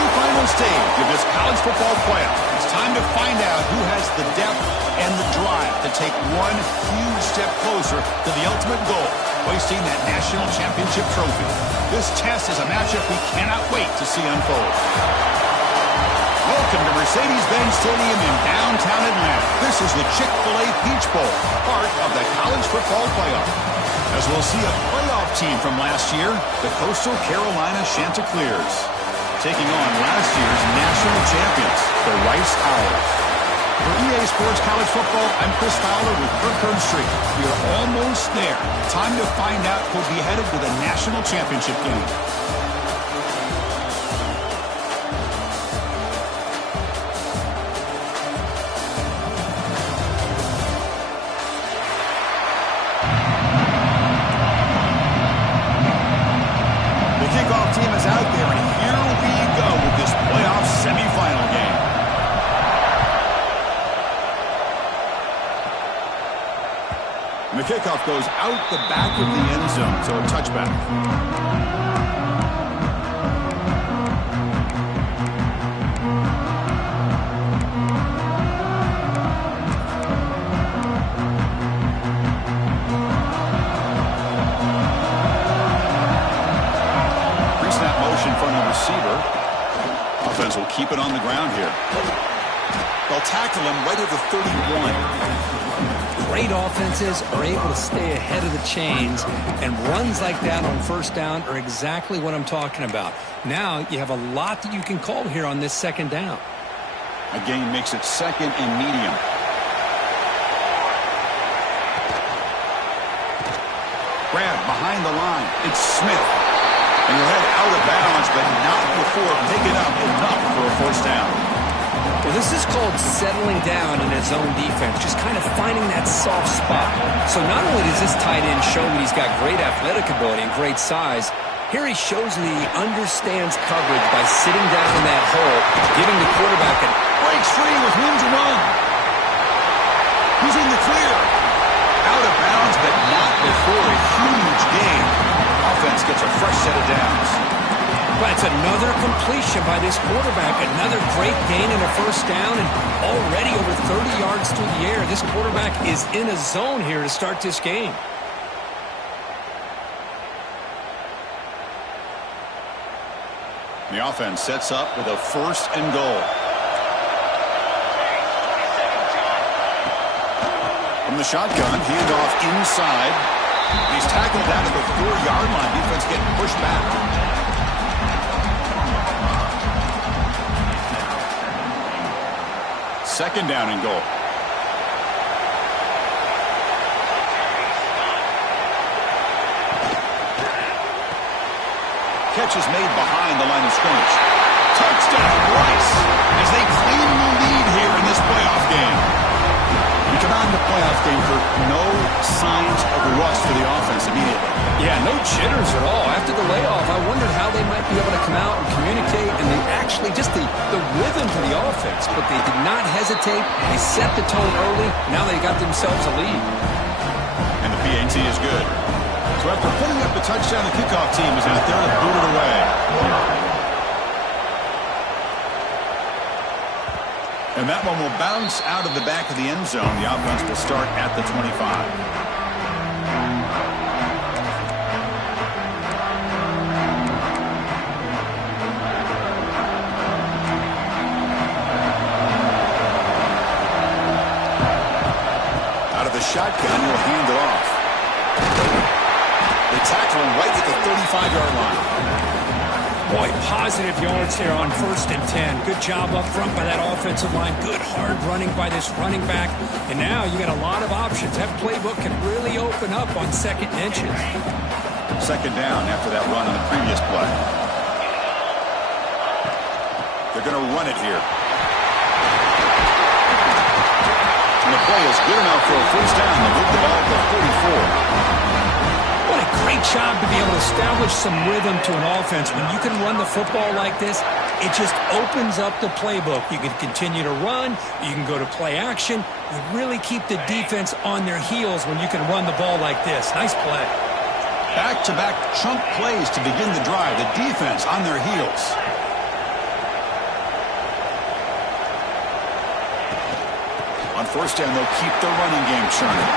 semifinal stage of this college football playoff. It's time to find out who has the depth and the drive to take one huge step closer to the ultimate goal, hoisting that national championship trophy. This test is a matchup we cannot wait to see unfold. Welcome to Mercedes-Benz Stadium in downtown Atlanta. This is the Chick-fil-A Peach Bowl, part of the college football playoff. As we'll see a playoff team from last year, the Coastal Carolina Chanticleers, taking on last year's national champions, the Rice Owls. For EA Sports College Football, I'm Chris Fowler with Kirk Herbstreit. We are almost there. Time to find out who'll be headed to the national championship game. Team is out there, and here we go with this playoff semifinal game. And the kickoff goes out the back of the end zone, so a touchback. Offense will keep it on the ground here. They'll tackle him right at the 31. Great offenses are able to stay ahead of the chains, and runs like that on first down are exactly what I'm talking about. Now you have a lot that you can call here on this second down. Again, makes it second and medium. Grab behind the line. It's Smith. And he'll head out of bounds, but not before picking up enough for a first down. Well, this is called settling down in his own defense, just kind of finding that soft spot. So not only does this tight end show that he's got great athletic ability and great size, here he shows that he understands coverage by sitting down in that hole, giving the quarterback a breaks free with room to run. He's in the clear. Out of bounds, but not before a huge gain. Offense gets a fresh set of downs. But it's another completion by this quarterback. Another great gain in a first down, and already over 30 yards through the air. This quarterback is in a zone here to start this game. The offense sets up with a first and goal. From the shotgun, handoff inside. He's tackled down at the 4-yard line. Defense getting pushed back. Second down and goal. Catch is made behind the line of scrimmage. Touchdown, Rice, as they claim the lead here in this playoff game. We come out in the playoff game for no signs of rust for the offense immediately. Yeah, no jitters at all. After the layoff, I wondered how they might be able to come out and communicate, and they actually, just the rhythm to the offense, but they did not hesitate. They set the tone early. Now they got themselves a lead. And the PAT is good. So after putting up the touchdown, the kickoff team is out there to boot it away. And that one will bounce out of the back of the end zone. The offense will start at the 25. Shotgun, he'll hand it off. They tackle him right at the 35-yard line. Boy, positive yards there on 1st and 10. Good job up front by that offensive line. Good hard running by this running back. And now you got a lot of options. That playbook can really open up on 2nd and inches. Second down after that run on the previous play. They're going to run it here. And the play is good enough for a first down. They move the ball to the 44. What a great job to be able to establish some rhythm to an offense. When you can run the football like this, it just opens up the playbook. You can continue to run. You can go to play action. You really keep the defense on their heels when you can run the ball like this. Nice play. Back-to-back chunk plays to begin the drive. The defense on their heels. On first down, they'll keep the running game churning.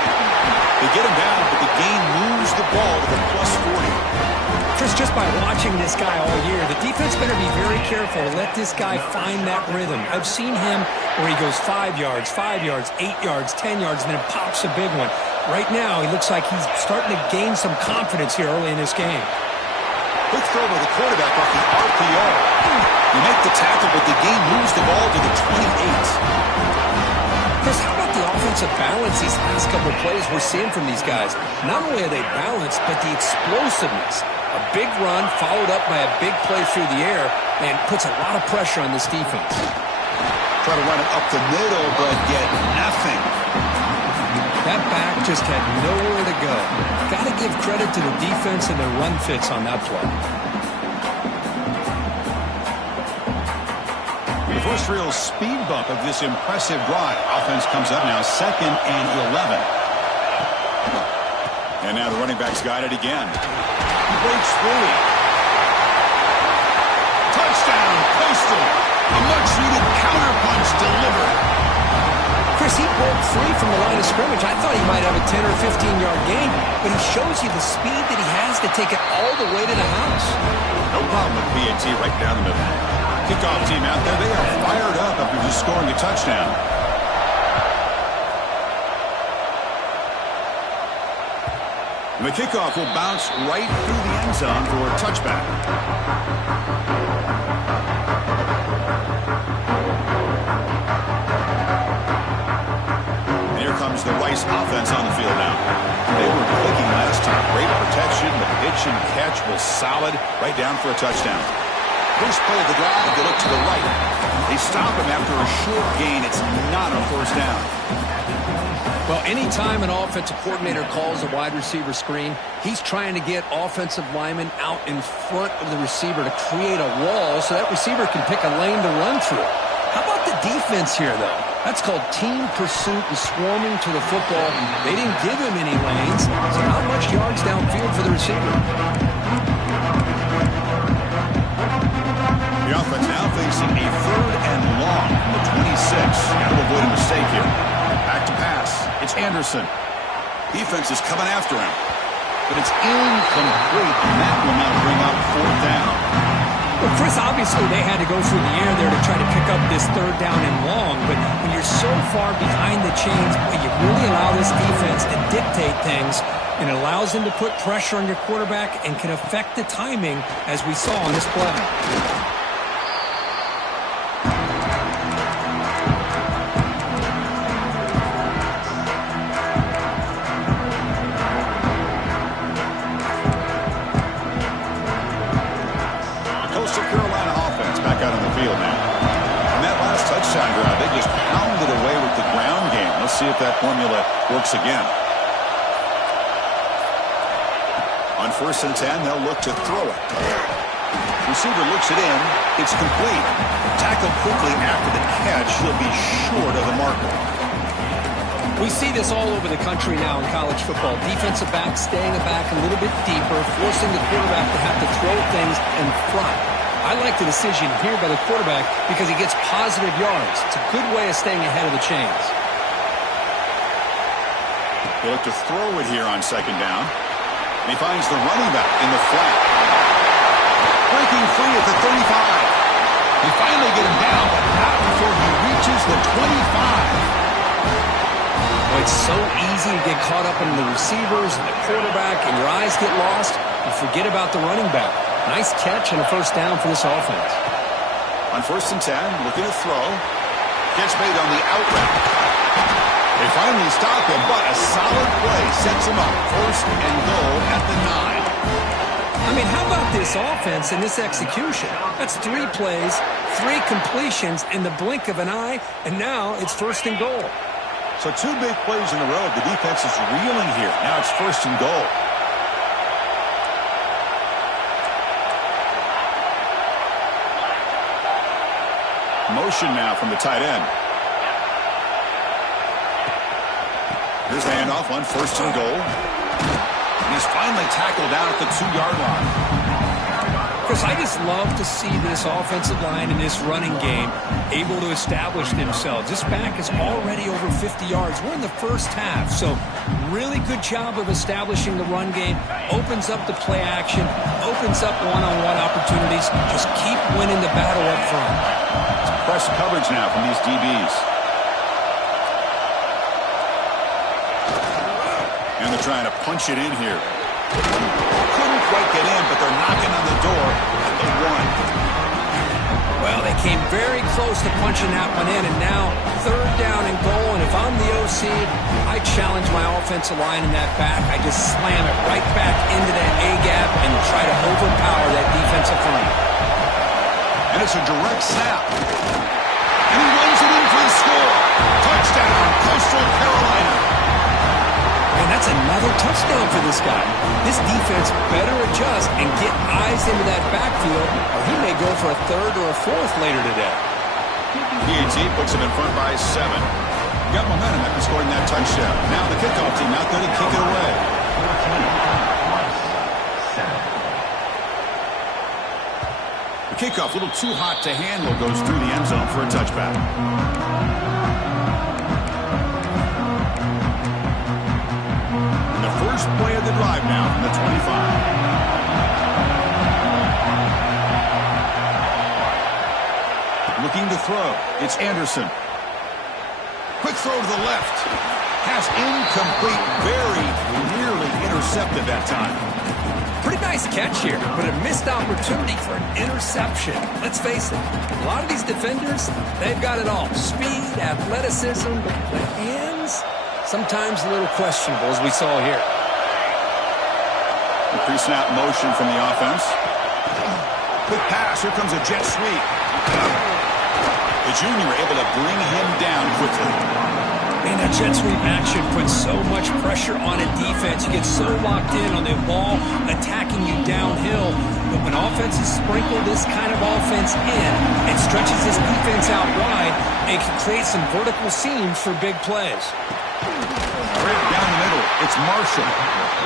They get him down, but the game moves the ball to the +40. Chris, just by watching this guy all year, the defense better be very careful to let this guy find that rhythm. I've seen him where he goes 5 yards, 8 yards, 10 yards, and then pops a big one. Right now, he looks like he's starting to gain some confidence here early in this game. Quick throw by the quarterback off the RPO. You make the tackle, but the game moves the ball to the 28. Chris, how about the offensive balance these last couple of plays we're seeing from these guys? Not only are they balanced, but the explosiveness. A big run followed up by a big play through the air and puts a lot of pressure on this defense. Try to run it up the middle, but get nothing. That back just had nowhere to go. Got to give credit to the defense and their run fits on that play. The first real speed bump of this impressive drive. Offense comes up now 2nd and 11. And now the running back's got it again. He breaks free. Touchdown, Coastal. A much-needed counterpunch delivered. Chris, he broke free from the line of scrimmage. I thought he might have a 10 or 15-yard gain, but he shows you the speed that he has to take it all the way to the house. No problem with PAT right down the middle. Kickoff team out there, they are fired up after just scoring a touchdown. And the kickoff will bounce right through the end zone for a touchback. And here comes the Rice offense on the field now. They were clicking last time. Great protection. The pitch and catch was solid. Right down for a touchdown. First play of the drive, they look to the right. They stop him after a short gain. It's not a first down. Well, anytime an offensive coordinator calls a wide receiver screen, he's trying to get offensive linemen out in front of the receiver to create a wall so that receiver can pick a lane to run through. How about the defense here, though? That's called team pursuit and swarming to the football. They didn't give him any lanes, so not much yards downfield for the receiver. The offense now facing a 3rd and long from the 26. Got to avoid a mistake here. Back to pass. It's Anderson. Defense is coming after him. But it's incomplete, and that will now bring up 4th down. Well, Chris, obviously they had to go through the air there to try to pick up this 3rd down and long, but when you're so far behind the chains, boy, you really allow this defense to dictate things, and it allows them to put pressure on your quarterback and can affect the timing, as we saw on this play. See if that formula works again. On 1st and 10, they'll look to throw it. Receiver looks it in. It's complete. Tackled quickly after the catch. He'll be short of the marker. We see this all over the country now in college football. Defensive backs staying back a little bit deeper, forcing the quarterback to have to throw things in front. I like the decision here by the quarterback because he gets positive yards. It's a good way of staying ahead of the chains. They look to throw it here on 2nd down. And he finds the running back in the flat. Breaking free at the 35. They finally get him down, but not before he reaches the 25. Well, it's so easy to get caught up in the receivers and the quarterback, and your eyes get lost. You forget about the running back. Nice catch and a 1st down for this offense. On 1st and 10, looking to throw. Gets made on the out route. They finally stop him, but a solid play sets him up. 1st and goal at the 9. I mean, how about this offense and this execution? That's 3 plays, 3 completions in the blink of an eye, and now it's 1st and goal. So 2 big plays in a row. The defense is reeling here. Now it's 1st and goal. Motion now from the tight end. Here's the handoff on 1st and goal. And he's finally tackled down at the 2-yard line. Chris, I just love to see this offensive line and this running game able to establish themselves. This back is already over 50 yards. We're in the first half, so really good job of establishing the run game. Opens up the play action, opens up one-on-one opportunities. Just keep winning the battle up front. It's press coverage now from these DBs. And they're trying to punch it in here. Couldn't quite get in, but they're knocking on the door at the 1. Well, they came very close to punching that one in, and now 3rd down and goal. And if I'm the OC, I challenge my offensive line in that back. I just slam it right back into that A-gap and try to overpower that defensive front. And it's a direct snap. And he runs it in for the score. Touchdown, Coastal Carolina. And that's another touchdown for this guy. This defense better adjust and get eyes into that backfield, or he may go for a 3rd or a 4th later today. PAT puts him in front by 7. Got momentum after scoring that touchdown. Now the kickoff team out there to kick it away. The kickoff, a little too hot to handle, goes through the end zone for a touchback. First play of the drive now from the 25. Looking to throw. It's Anderson. Quick throw to the left. Pass incomplete. Very nearly intercepted that time. Pretty nice catch here, but a missed opportunity for an interception. Let's face it, a lot of these defenders, they've got it all. Speed, athleticism, but hands, sometimes a little questionable, as we saw here. The pre-snap motion from the offense. Quick pass. Here comes a jet sweep. The junior able to bring him down quickly. Man, that jet sweep action puts so much pressure on a defense. You get so locked in on the ball attacking you downhill. But when offenses sprinkle this kind of offense in, it stretches this defense out wide and can create some vertical seams for big plays. Right down the middle. It's Marshall.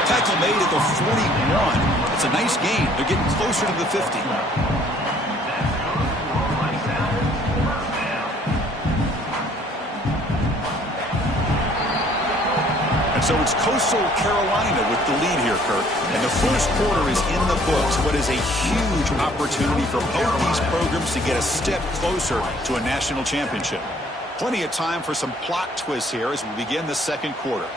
Tackle made at the 41. It's a nice gain. They're getting closer to the 50. And so it's Coastal Carolina with the lead here, Kirk. And the first quarter is in the books. What is a huge opportunity for both these programs to get a step closer to a national championship. Plenty of time for some plot twists here as we begin the second quarter.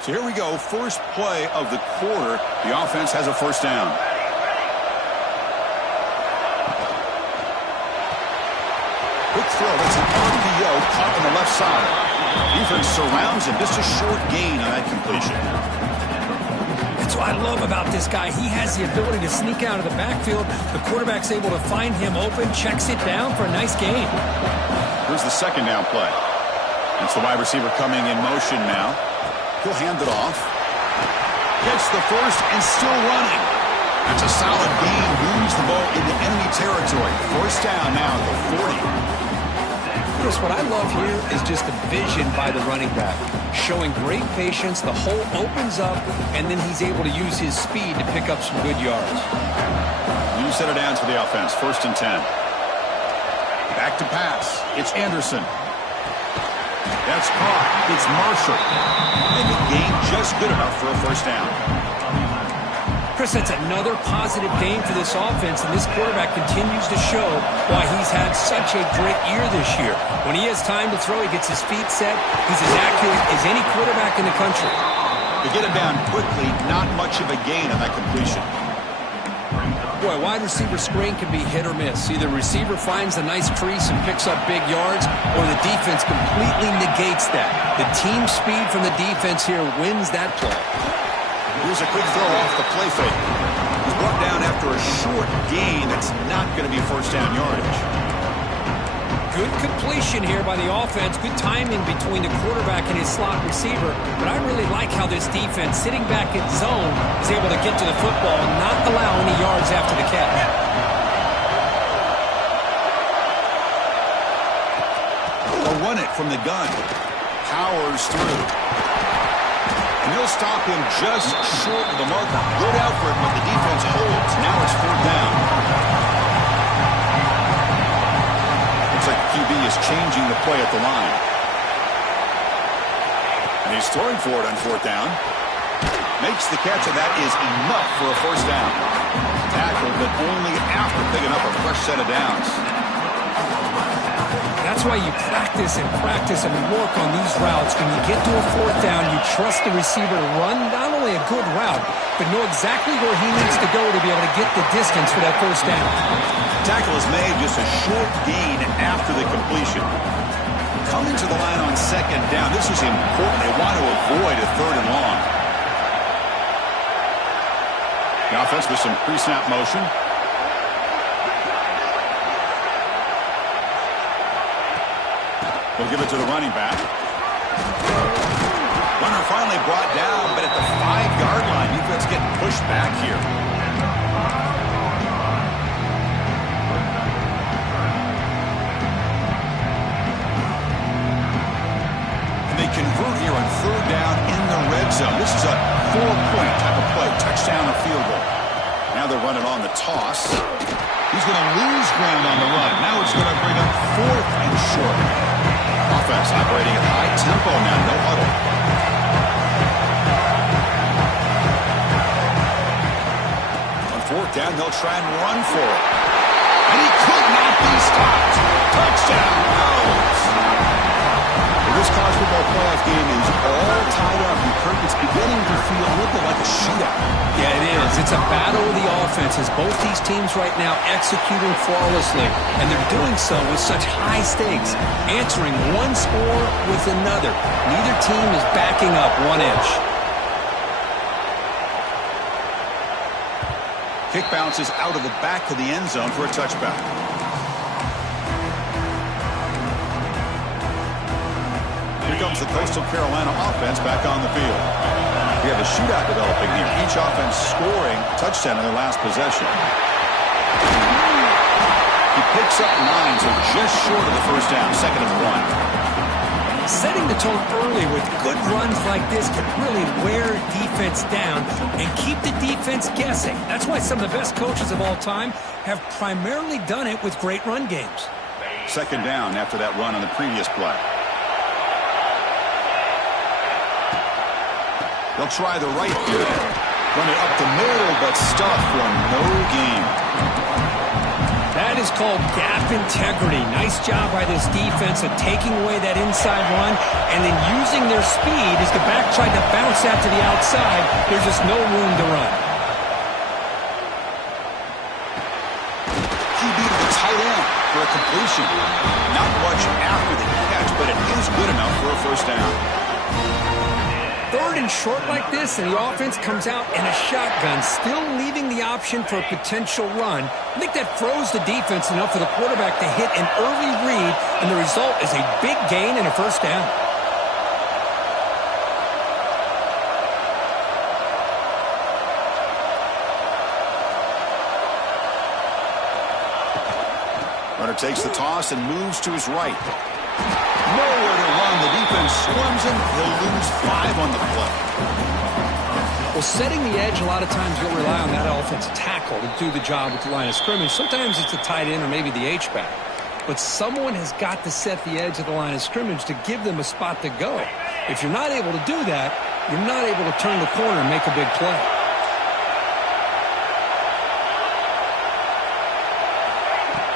So here we go, first play of the quarter. The offense has a first down. Quick throw, that's an RPO caught on the left side. Defense surrounds him, just a short gain on that completion. That's what I love about this guy. He has the ability to sneak out of the backfield. The quarterback's able to find him open, checks it down for a nice gain. Here's the second down play. It's the wide receiver coming in motion now. He'll hand it off. Gets the first and still running. That's a solid gain. Moves the ball into enemy territory. First down now at the 40. Chris, what I love here is just the vision by the running back. Showing great patience. The hole opens up, and then he's able to use his speed to pick up some good yards. New set of downs for the offense. First and 10. Back to pass. It's Anderson. That's caught. It's Marshall. And the gain just good enough for a first down. Chris, that's another positive game for this offense, and this quarterback continues to show why he's had such a great year this year. When he has time to throw, he gets his feet set. He's as accurate as any quarterback in the country. To get him down quickly, not much of a gain on that completion. Boy, wide receiver screen can be hit or miss. Either receiver finds a nice crease and picks up big yards, or the defense completely negates that. The team speed from the defense here wins that play. Here's a quick throw off the play fake. He's brought down after a short gain. That's not going to be first down yardage. Good completion here by the offense. Good timing between the quarterback and his slot receiver. But I really like how this defense, sitting back in zone, is able to get to the football and not allow any yards after the catch. They'll run it from the gun. Powers through. And they'll stop him just short of the marker. Good effort, but the defense holds. Now it's 4th down. Looks like the QB is changing the play at the line. And he's throwing for it on 4th down. Makes the catch, and that is enough for a 1st down. Tackled, but only after picking up a fresh set of downs. That's why you practice and work on these routes. When you get to a 4th down, you trust the receiver to run not only a good route, but know exactly where he needs to go to be able to get the distance for that 1st down. Tackle is made, just a short gain after the completion. Coming to the line on 2nd down, this is important. They want to avoid a 3rd and long. The offense with some pre-snap motion. We'll give it to the running back. Runner finally brought down, but at the 5-yard line, defense getting pushed back here. And they convert here on 3rd down in the red zone. This is a 4-point type of play, touchdown or field goal. Now they're running on the toss. He's going to lose ground on the run. Now it's going to bring up 4th and short. Offense operating at high tempo now, no huddle. On 4th down, they'll try and run for it. And he could not be stopped. Touchdown, Browns. This college football playoff game is all tied up. It's beginning to feel a little bit like a shootout. Yeah, it is. It's a battle of the offenses. Both these teams right now executing flawlessly, and they're doing so with such high stakes, answering one score with another. Neither team is backing up 1 inch. Kick bounces out of the back of the end zone for a touchback. Here comes the Coastal Carolina offense back on the field. We have a shootout developing here. Each offense scoring a touchdown in their last possession. He picks up 9, so just short of the 1st down, 2nd and 1. Setting the tone early with good runs like this can really wear defense down and keep the defense guessing. That's why some of the best coaches of all time have primarily done it with great run games. 2nd down after that run on the previous play. They'll try the right here. Run it up the middle, but stuffed for no gain. That is called gap integrity. Nice job by this defense of taking away that inside run and then using their speed as the back tried to bounce that to the outside. There's just no room to run. QB to the tight end for a completion. Not much after the catch, but it is good enough for a 1st down. 3rd and short like this, and the offense comes out in a shotgun, still leaving the option for a potential run. I think that froze the defense enough for the quarterback to hit an early read, and the result is a big gain and a 1st down. Runner takes the toss and moves to his right. Nowhere to run. The defense swarms him. He'll lose 5 on the play. Well, setting the edge, a lot of times you'll rely on that offensive tackle to do the job with the line of scrimmage. Sometimes it's the tight end or maybe the H-back. But someone has got to set the edge of the line of scrimmage to give them a spot to go. If you're not able to do that, you're not able to turn the corner and make a big play.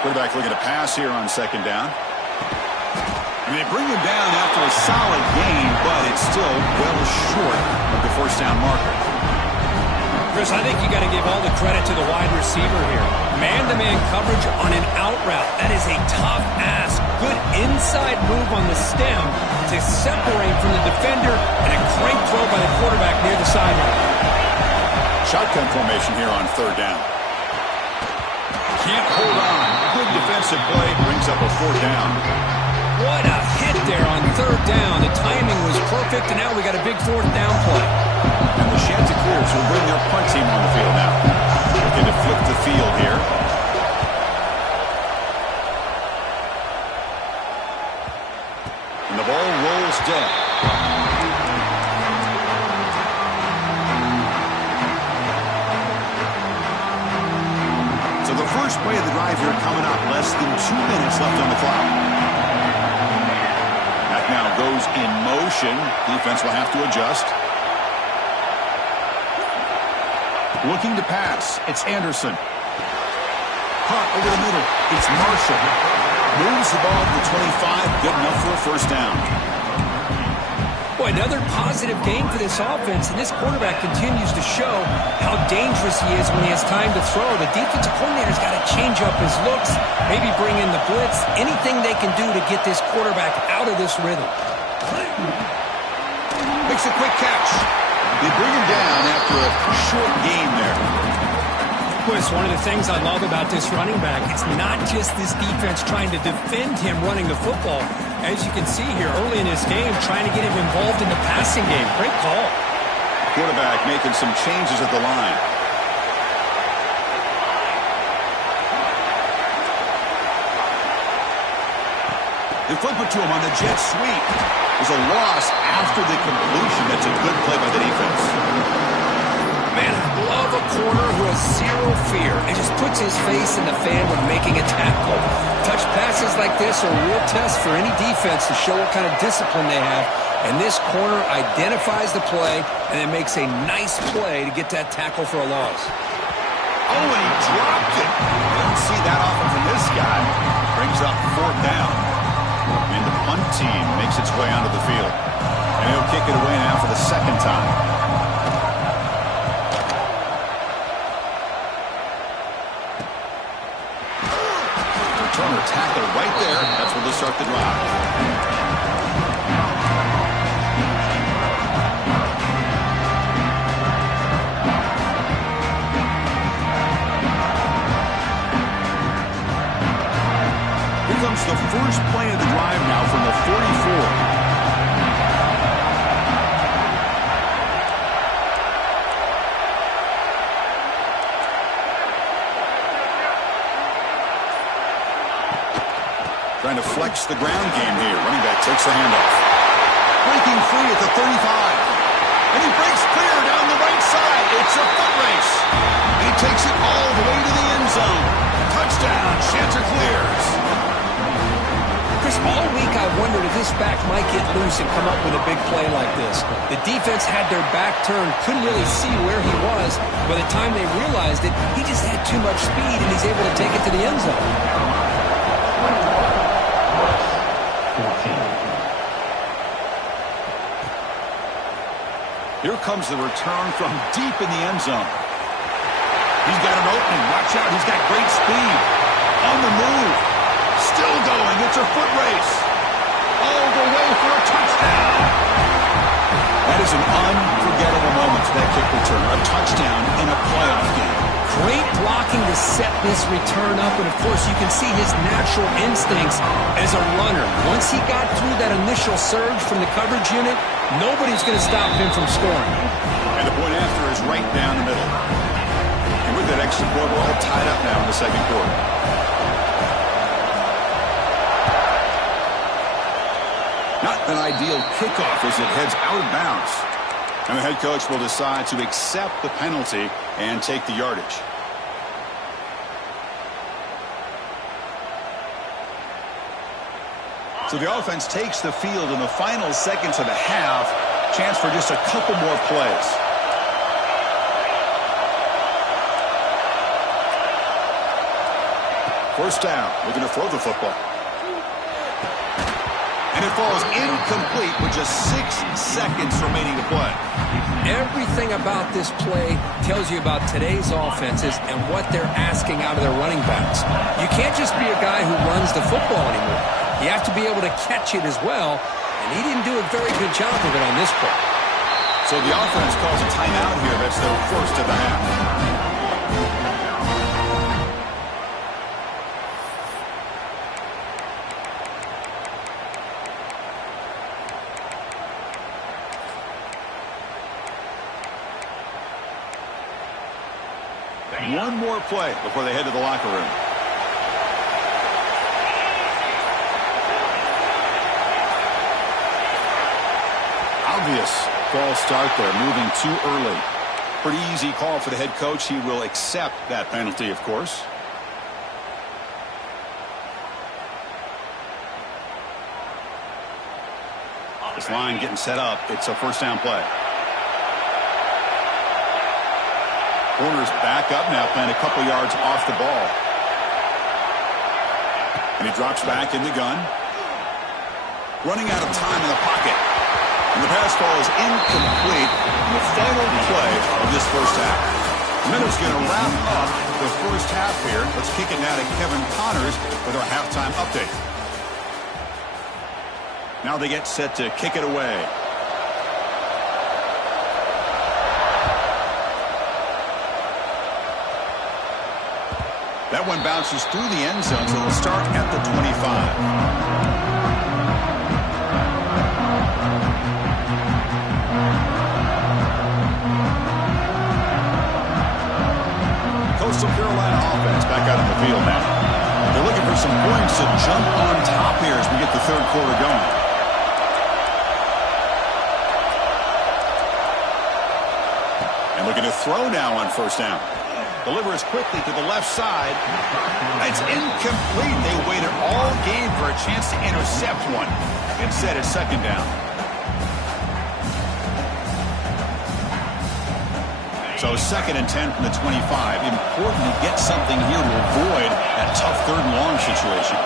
Quarterback looking to pass here on 2nd down. And they bring him down after a solid gain, but it's still well short of the 1st down marker. Chris, I think you got to give all the credit to the wide receiver here. Man-to-man coverage on an out route. That is a tough ask. Good inside move on the stem to separate from the defender, and a great throw by the quarterback near the sideline. Shotgun formation here on 3rd down. Can't hold on. Good defensive play brings up a 4th down. What a hit there on 3rd down. The timing was perfect, and now we got a big 4th down play. And the Chanticleers will bring their punt team on the field now. Looking to flip the field here. And the ball rolls dead. So the first play of the drive here coming up. Less than 2 minutes left on the clock. That now goes in motion. Defense will have to adjust. Looking to pass. It's Anderson. Caught over the middle. It's Marshall. Moves the ball to the 25. Good enough for a first down. Boy, another positive game for this offense, and this quarterback continues to show how dangerous he is when he has time to throw. The defensive coordinator's got to change up his looks, maybe bring in the blitz, anything they can do to get this quarterback out of this rhythm. Makes a quick catch. They bring him down after a short game there. Boy, it's one of the things I love about this running back. It's not just this defense trying to defend him running the football. As you can see here early in this game, trying to get him involved in the passing game. Great call. Quarterback making some changes at the line. They flip it to him on the jet sweep. There's a loss after the completion. That's a good play by the defense. Man, I love a corner who has zero fear and just puts his face in the fan when making a tackle. Touch passes like this are a real test for any defense to show what kind of discipline they have. And this corner identifies the play and then makes a nice play to get that tackle for a loss. Oh, and he dropped it. You don't see that often from this guy. Brings up fourth down. And the punt team makes its way onto the field. And he'll kick it away now for the second time. Returner tackle right there. That's where they'll start the drive. Here comes the first play of the drive now from the 44. Trying to flex the ground game here. Running back takes the handoff. Breaking free at the 35. And he breaks clear down the right side. It's a foot race. He takes it all the way to the end zone. Touchdown. Chanticleers. Chris, all week I wondered if this back might get loose and come up with a big play like this. The defense had their back turned, couldn't really see where he was. By the time they realized it, he just had too much speed, and he's able to take it to the end zone. Here comes the return from deep in the end zone. He's got an opening. Watch out. He's got great speed. On the move. Still going. It's a foot race. All the way for a touchdown. That is an unforgettable moment for that kick return. A touchdown in a playoff game. Great blocking to set this return up, and of course you can see his natural instincts as a runner. Once he got through that initial surge from the coverage unit, nobody's going to stop him from scoring. And the point after is right down the middle. And with that extra point, we're all tied up now in the second quarter. Not an ideal kickoff as it heads out of bounds. And the head coach will decide to accept the penalty and take the yardage. So the offense takes the field in the final seconds of the half. Chance for just a couple more plays. First down, looking to throw the football. And it falls incomplete with just 6 seconds remaining to play. Everything about this play tells you about today's offenses and what they're asking out of their running backs. You can't just be a guy who runs the football anymore. You have to be able to catch it as well, and he didn't do a very good job of it on this play. So the offense calls a timeout here. That's their first of the half. One more play before they head to the locker room. Obvious false start there, moving too early. Pretty easy call for the head coach. He will accept that penalty, of course. This line getting set up. It's a first down play. Corner's back up now, playing a couple yards off the ball. And he drops back in the gun. Running out of time in the pocket. And the pass ball is incomplete in the final play of this first half. Minutes going to wrap up the first half here. Let's kick it now to Kevin Connors with our halftime update. Now they get set to kick it away. That one bounces through the end zone, so it'll start at the 25. Coastal Carolina offense back out on the field now. They're looking for some points to jump on top here as we get the third quarter going. And looking to throw now on first down. Delivers quickly to the left side. It's incomplete. They waited all game for a chance to intercept one. Instead, it's second down. So second and 10 from the 25. Important to get something here to avoid that tough third and long situation.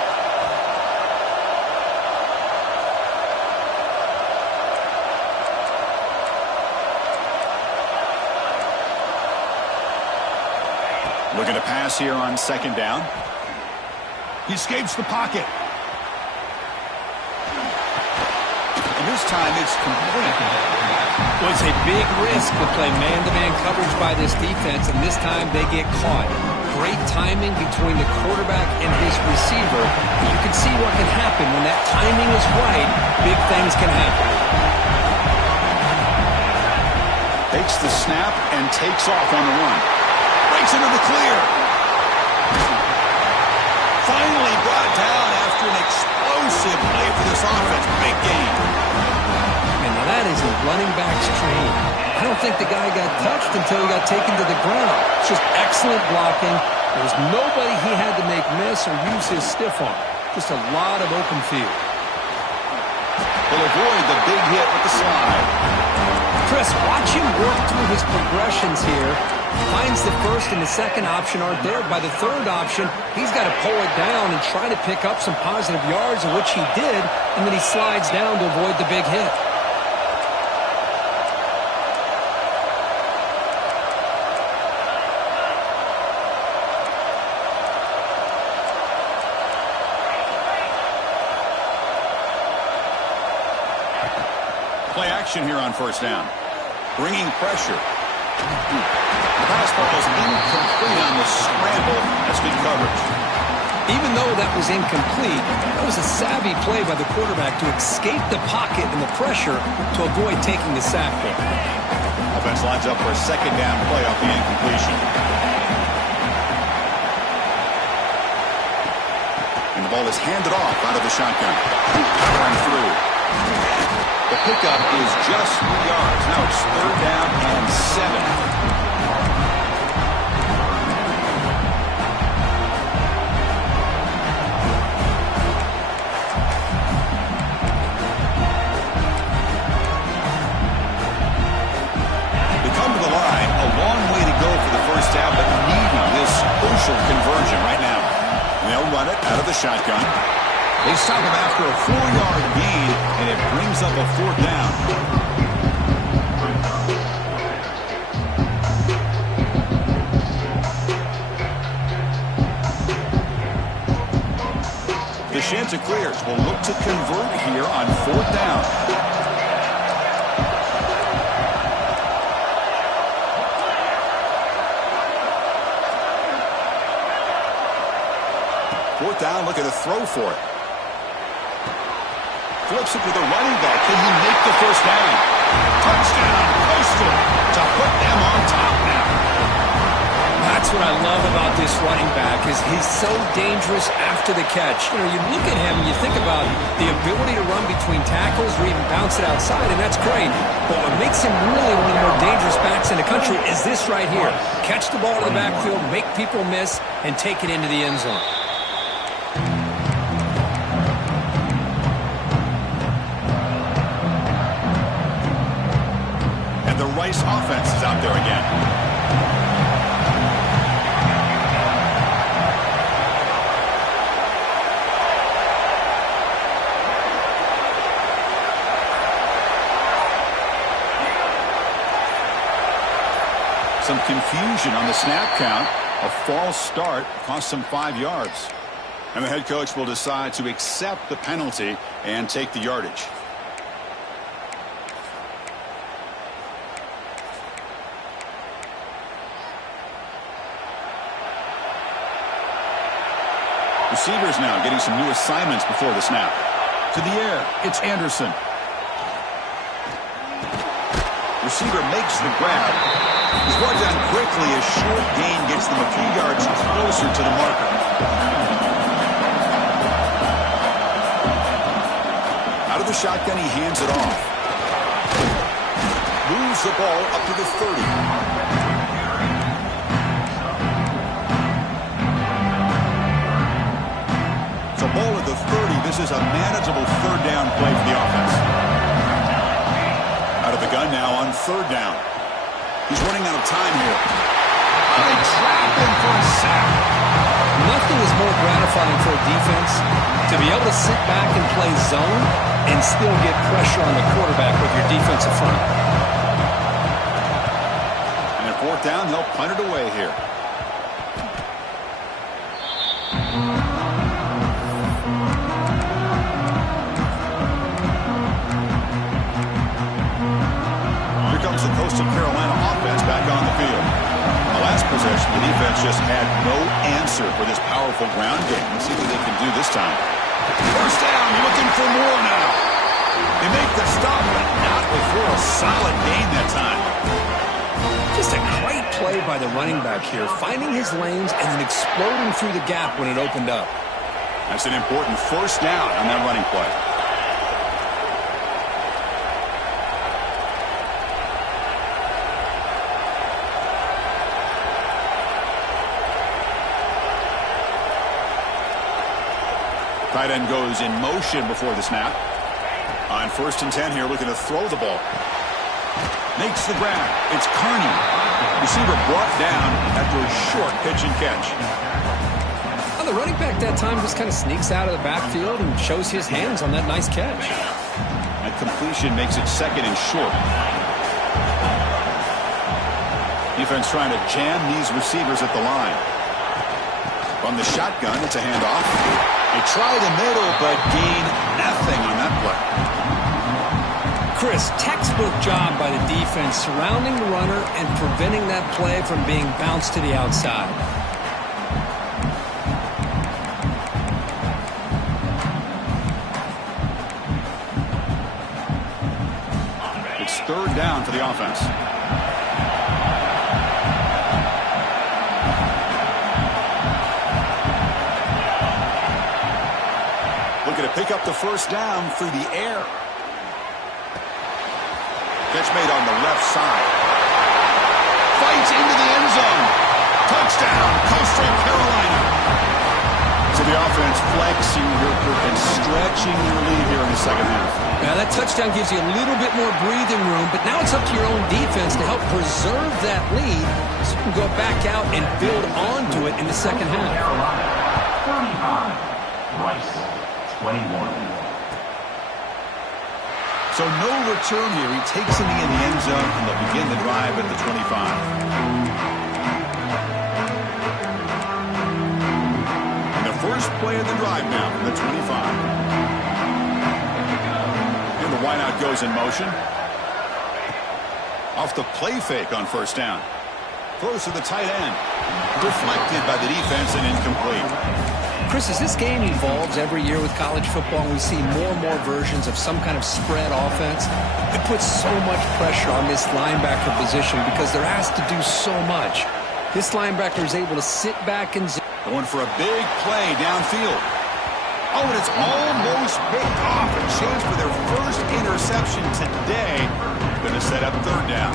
Looking to pass here on second down. He escapes the pocket. And this time it's complete. Well, it's a big risk to play man-to-man coverage by this defense, and this time they get caught. Great timing between the quarterback and his receiver. You can see what can happen when that timing is right. Big things can happen. Takes the snap and takes off on the run. Breaks into the clear. Finally brought down after an explosive play for this offense. Big game. And now that is a running back's train. I don't think the guy got touched until he got taken to the ground. It's just excellent blocking. There was nobody he had to make miss or use his stiff arm. Just a lot of open field. Will avoid the big hit with the slide. Chris, watch him work through his progressions here. Finds the first and the second option aren't there. By the third option, he's got to pull it down and try to pick up some positive yards, of which he did, and then he slides down to avoid the big hit. Play action here on first down. Bringing pressure. The pass ball is incomplete on the scramble. That's good coverage. Even though that was incomplete, that was a savvy play by the quarterback to escape the pocket and the pressure to avoid taking the sack there. Offense lines up for a second down play off the incompletion. And the ball is handed off out of the shotgun. Powering through. The pickup is just 3 yards. Now it's third down and 7. They come to the line. A long way to go for the first down, but needing this crucial conversion right now. And they'll run it out of the shotgun. They stop him after a 4-yard gain, and it brings up a fourth down. The Ncaa26 will look to convert here on fourth down. Fourth down, looking to throw for it. Flips it to the running back. Can he make the first down? Touchdown, Coastal, to put them on top now. That's what I love about this running back is he's so dangerous after the catch. You know, you look at him and you think about the ability to run between tackles or even bounce it outside, and that's great. But what makes him really one of the more dangerous backs in the country is this right here. Catch the ball to the backfield, make people miss, and take it into the end zone. Ncaa26 offense is out there again. Some confusion on the snap count. A false start cost them 5 yards. And the head coach will decide to accept the penalty and take the yardage. Receivers now getting some new assignments before the snap. To the air, it's Anderson. Receiver makes the grab. He's brought down quickly. A short gain gets them a few yards closer to the marker. Out of the shotgun, he hands it off. Moves the ball up to the 30. So ball at the 30. This is a manageable third down play for the offense. Out of the gun now on third down. He's running out of time here. And they trap him for a sack. Nothing is more gratifying for a defense to be able to sit back and play zone and still get pressure on the quarterback with your defensive front. And at fourth down, they'll punt it away here. Here comes the Coastal Carolina offense back on the field. The last possession, the defense just had no answer for this powerful ground game. Let's see what they can do this time. First down, looking for more now. They make the stop, but not before a solid gain that time. Just a great play by the running back here, finding his lanes and then exploding through the gap when it opened up. That's an important first down on that running play. Tight end goes in motion before the snap. On 1st and 10 here, looking to throw the ball. Makes the grab. It's Kearney. Receiver brought down after a short pitch and catch. Well, the running back that time just kind of sneaks out of the backfield and shows his hands on that nice catch. That completion makes it 2nd and short. Defense trying to jam these receivers at the line. From the shotgun, it's a handoff. They try the middle, but gain nothing on that play. Chris, textbook job by the defense surrounding the runner and preventing that play from being bounced to the outside. It's 3rd down for the offense. Looking to pick up the first down through the air. Catch made on the left side. Fights into the end zone. Touchdown, Coastal Carolina. So the offense flexing and stretching their lead here in the second half. Now that touchdown gives you a little bit more breathing room, but now it's up to your own defense to help preserve that lead so you can go back out and build onto it in the second half. Carolina, 35. Rice, 21. So no return here. He takes it in the end zone, and they'll begin the drive at the 25. And the first play of the drive now from the 25. And the wideout goes in motion. Off the play fake on first down. Throws to the tight end. Deflected by the defense and incomplete. Chris, as this game evolves every year with college football, we see more and more versions of some kind of spread offense. It puts so much pressure on this linebacker position because they're asked to do so much. This linebacker is able to sit back and going for a big play downfield. Oh, and it's almost picked off. A chance for their first interception today. Going to set up 3rd down.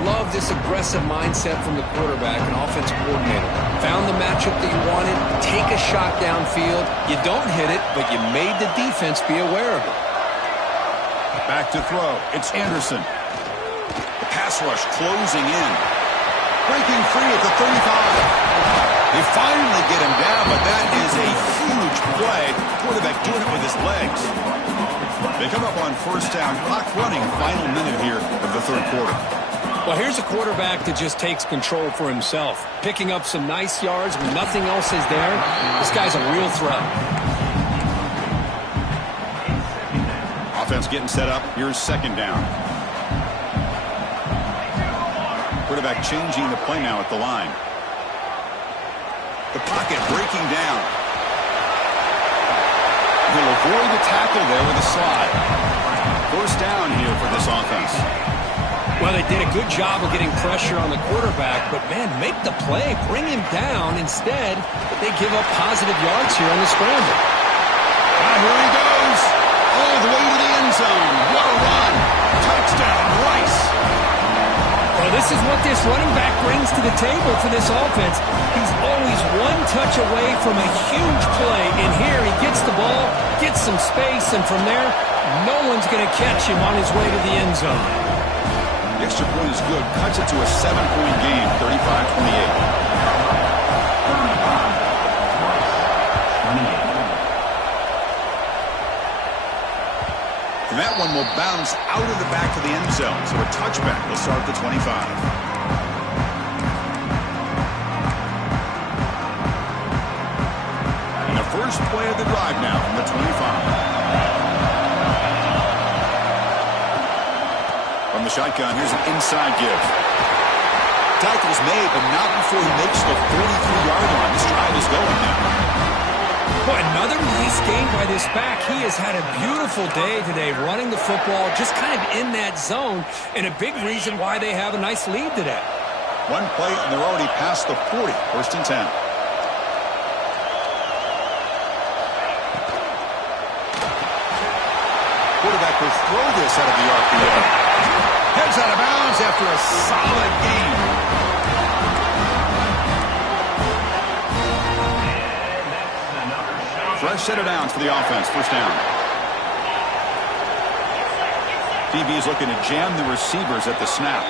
Love this aggressive mindset from the quarterback and offensive coordinator. Found the matchup that you wanted, take a shot downfield. You don't hit it, but you made the defense be aware of it. Back to throw. It's Anderson. The pass pass rush closing in. Breaking free at the 35. They finally get him down, but that is a huge play. Quarterback doing it with his legs. They come up on first down. Clock running. Final minute here of the third quarter. Well, here's a quarterback that just takes control for himself. Picking up some nice yards when nothing else is there. This guy's a real threat. Offense getting set up. Here's second down. Quarterback changing the play now at the line. The pocket breaking down. He'll avoid the tackle there with a slide. First down here for this offense. Well, they did a good job of getting pressure on the quarterback, but, man, make the play. Bring him down. Instead, they give up positive yards here on the scramble. And here he goes. All the way to the end zone. What a run. Touchdown, Rice. Well, this is what this running back brings to the table for this offense. He's always one touch away from a huge play. And here he gets the ball, gets some space, and from there, no one's going to catch him on his way to the end zone. The extra point is good. Cuts it to a 7-point game, 35-28. And that one will bounce out of the back of the end zone. So a touchback will start at the 25. And the first play of the drive now from the 25. From the shotgun, here's an inside give. Tackle's made, but not before he makes the 43-yard line. This drive is going now. Boy, another nice game by this back. He has had a beautiful day today running the football, just kind of in that zone, and a big reason why they have a nice lead today. One play, and they're already past the 40. First and 10. Quarterback will throw this out of the RPO. Heads out of bounds after a solid game. Fresh set of downs for the offense. First down. DB is looking to jam the receivers at the snap.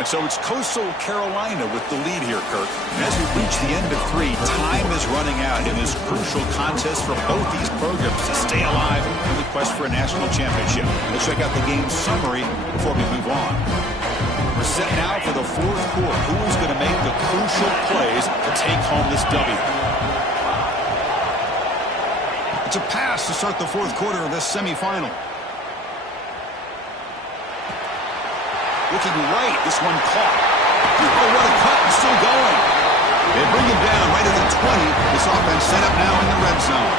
And so it's Coastal Carolina with the lead here, Kirk. And as we reach the end of 3, time is running out in this crucial contest for both these programs to stay alive in the quest for a national championship. Let's check out the game summary before we move on. We're set now for the fourth quarter. Who is going to make the crucial plays to take home this W? It's a pass to start the fourth quarter of this semifinal. Looking right, this one caught. Oh, what a cut, and still going. They bring him down right at the 20. This offense set up now in the red zone.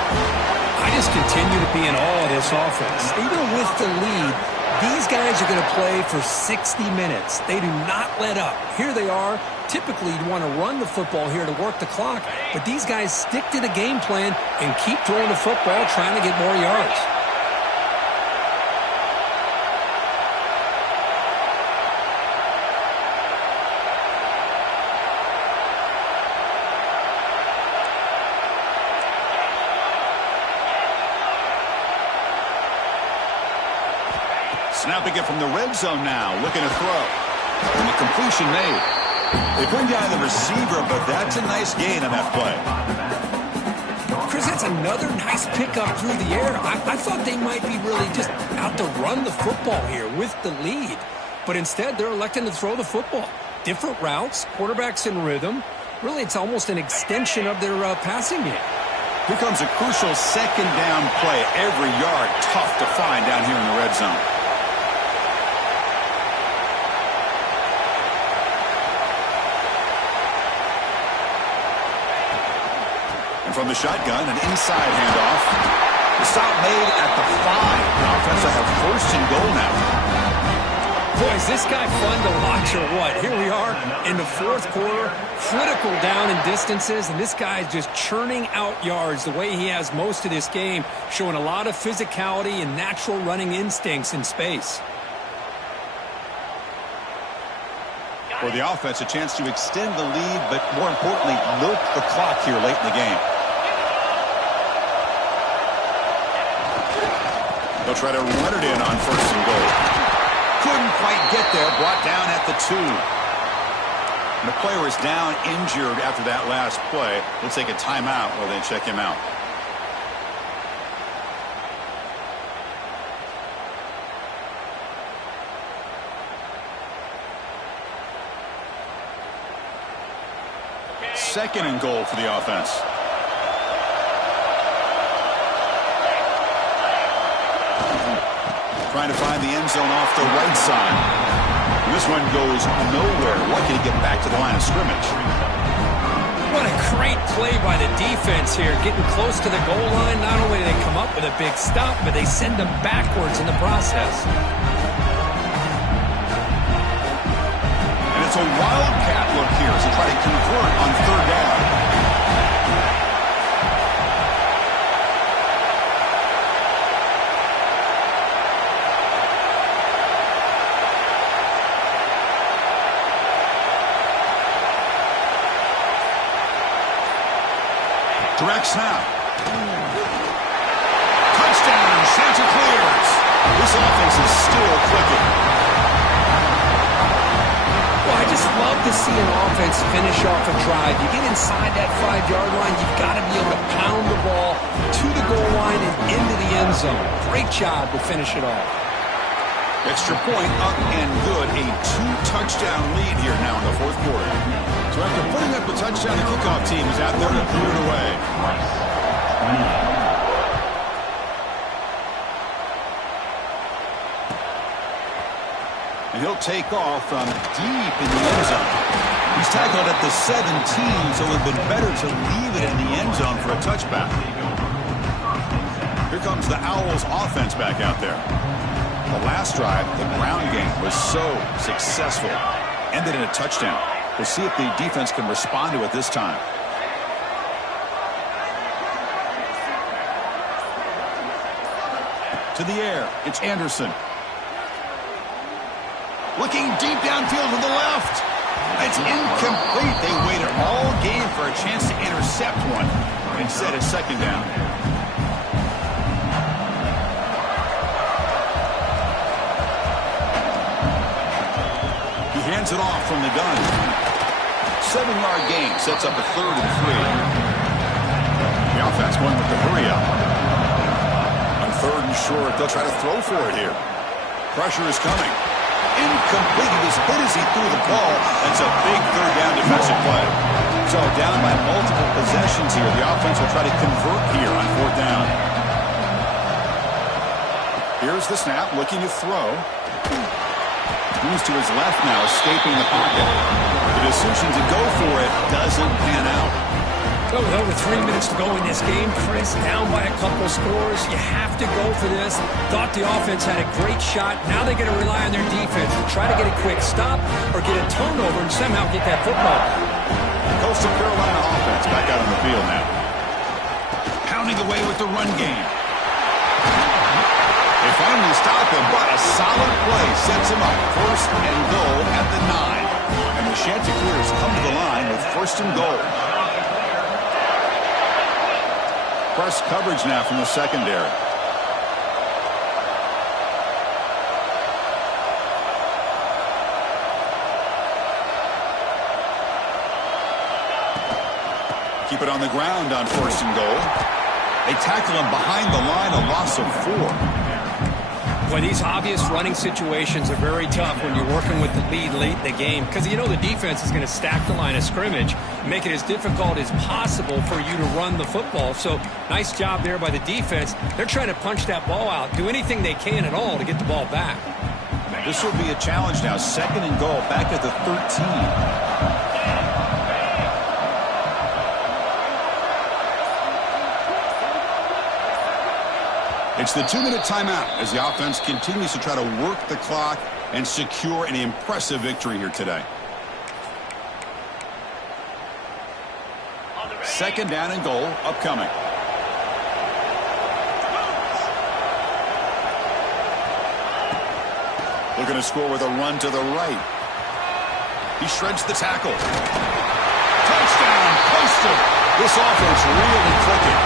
I just continue to be in awe of this offense. Even with the lead, these guys are going to play for 60 minutes. They do not let up. Here they are. Typically, you want to run the football here to work the clock, but these guys stick to the game plan and keep throwing the football, trying to get more yards. Snapping it from the red zone now, looking to throw. And the completion made. They bring down the receiver, but that's a nice gain on that play. Chris, that's another nice pickup through the air. I thought they might be really just out to run the football here with the lead. But instead, they're electing to throw the football. Different routes, quarterbacks in rhythm. Really, it's almost an extension of their passing game. Here comes a crucial second down play. Every yard tough to find down here in the red zone. From the shotgun, an inside handoff. The stop made at the 5. The offense will have first and goal now. Boy, is this guy fun to watch or what? Here we are in the fourth quarter, critical down in distances, and this guy is just churning out yards the way he has most of this game, showing a lot of physicality and natural running instincts in space. For the offense, a chance to extend the lead, but more importantly, milk the clock here late in the game. They'll try to run it in on first and goal. Couldn't quite get there. Brought down at the 2. And the player is down injured after that last play. We'll take a timeout while they check him out. Second and goal for the offense. Trying to find the end zone off the right side. This one goes nowhere. Lucky to get back to the line of scrimmage. What a great play by the defense here. Getting close to the goal line. Not only do they come up with a big stop, but they send them backwards in the process. It's a wildcat look here as they try to convert on third down. Direct snap. Touchdown. Santa clears. This offense is still clicking. Well, I just love to see an offense finish off a drive. You get inside that 5-yard line, you've got to be able to pound the ball to the goal line and into the end zone. Great job to finish it off. Extra point up and good. A 2-touchdown lead here now in the fourth quarter. So after putting up a touchdown, the kickoff team is out there to put it away. And he'll take off from deep in the end zone. He's tackled at the 17, so it would have been better to leave it in the end zone for a touchback. Here comes the Owls offense back out there. The last drive, the ground game, was so successful. Ended in a touchdown. We'll see if the defense can respond to it this time. To the air, it's Anderson. Looking deep downfield to the left. It's incomplete. They waited all game for a chance to intercept one. Instead, it's second down. He hands it off from the gun. 7-yard gain sets up a 3rd and 3. The offense going with the hurry up. On 3rd and short, they'll try to throw for it here. Pressure is coming. Incomplete. He was hit as he threw the ball. That's a big 3rd down defensive play. So down by multiple possessions here. The offense will try to convert here on 4th down. Here's the snap, looking to throw. Moves to his left now, escaping the pocket. The decision to go for it doesn't pan out. Oh, with over 3 minutes to go in this game, Chris, down by a couple scores. You have to go for this. Thought the offense had a great shot. Now they're going to rely on their defense to try to get a quick stop or get a turnover and somehow get that football. Coastal Carolina offense back out on the field now. Pounding away with the run game. They finally stop him, but a solid play sets him up. 1st and goal at the 9. And the Chanticleers come to the line with 1st and goal. Press coverage now from the secondary. Keep it on the ground on 1st and goal. They tackle him behind the line, a loss of 4. Boy, these obvious running situations are very tough when you're working with the lead late in the game because you know the defense is going to stack the line of scrimmage, make it as difficult as possible for you to run the football. So nice job there by the defense. They're trying to punch that ball out, do anything they can at all to get the ball back. This will be a challenge now. 2nd and goal, back at the 13. It's the 2-minute timeout as the offense continues to try to work the clock and secure an impressive victory here today. 2nd down and goal upcoming. Looking to score with a run to the right. He shreds the tackle. Touchdown, Coastal. This offense really clicking.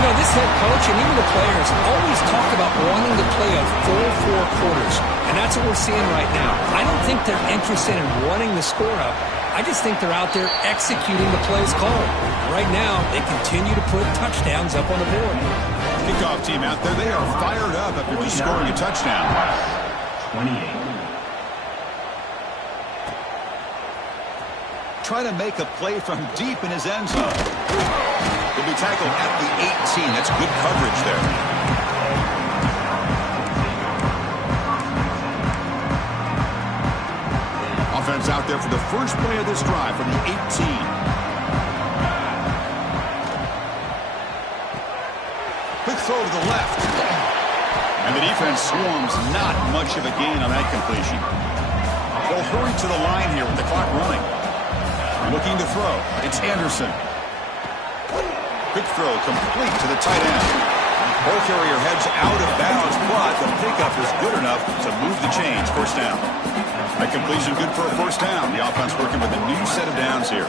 You know, this head coach and even the players always talk about wanting to play a full 4 quarters, and that's what we're seeing right now. I don't think they're interested in running the score up. I just think they're out there executing the plays called. Right now, they continue to put touchdowns up on the board. Kickoff team out there, they are fired up after just scoring a touchdown. 28. Try to make a play from deep in his end zone. He'll be tackled at the 18. That's good coverage there. Offense out there for the first play of this drive from the 18. Quick throw to the left. And the defense swarms, not much of a gain on that completion. They'll hurry to the line here with the clock running. Looking to throw. It's Anderson. Quick throw complete to the tight end. Ball carrier heads out of bounds, but the pickup is good enough to move the chains. First down. That completion good for a first down. The offense working with a new set of downs here.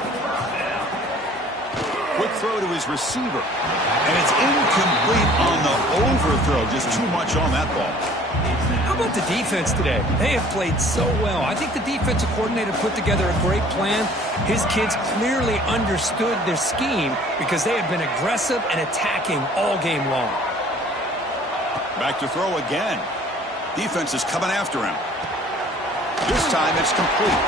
Quick throw to his receiver. And it's incomplete on the overthrow. Just too much on that ball. How about the defense today? They have played so well. I think the defensive coordinator put together a great plan. His kids clearly understood their scheme because they have been aggressive and attacking all game long. Back to throw again. Defense is coming after him. This time it's complete.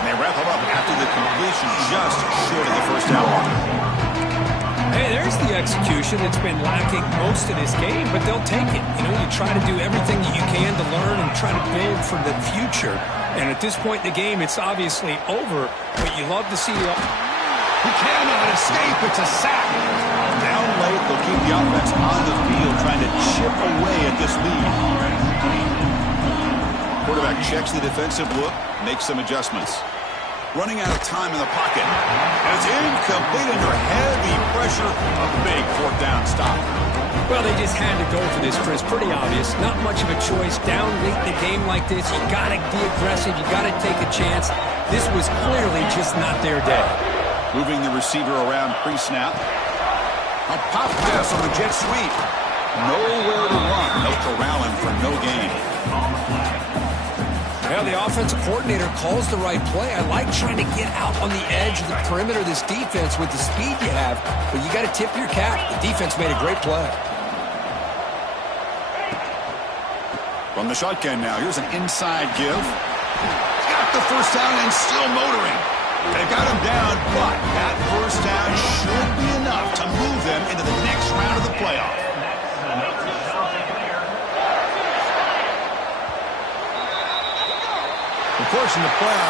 And they wrap him up after the completion just short of the first down mark. Hey, there's the execution that's been lacking most of this game, but they'll take it. You know, you try to do everything that you can to learn and try to build for the future. And at this point in the game, it's obviously over, but you love to see the... He cannot escape. It's a sack. Down late, they'll keep the offense on the field trying to chip away at this lead. Quarterback checks the defensive look, makes some adjustments. Running out of time in the pocket. And it's incomplete under heavy pressure. A big fourth down stop. Well, they just had to go for this, Chris. Pretty obvious. Not much of a choice. Down late in a game like this, you got to be aggressive. You got to take a chance. This was clearly just not their day. Moving the receiver around pre-snap. A pop pass on the jet sweep. Nowhere to run. No corralling for no gain. Well, the offensive coordinator calls the right play. I like trying to get out on the edge of the perimeter of this defense with the speed you have, but you got to tip your cap. The defense made a great play. From the shotgun now, here's an inside give. Got the first down and still motoring. They got him down, but that first down should be enough to move them into the next round of the playoff. Of course, in the playoffs,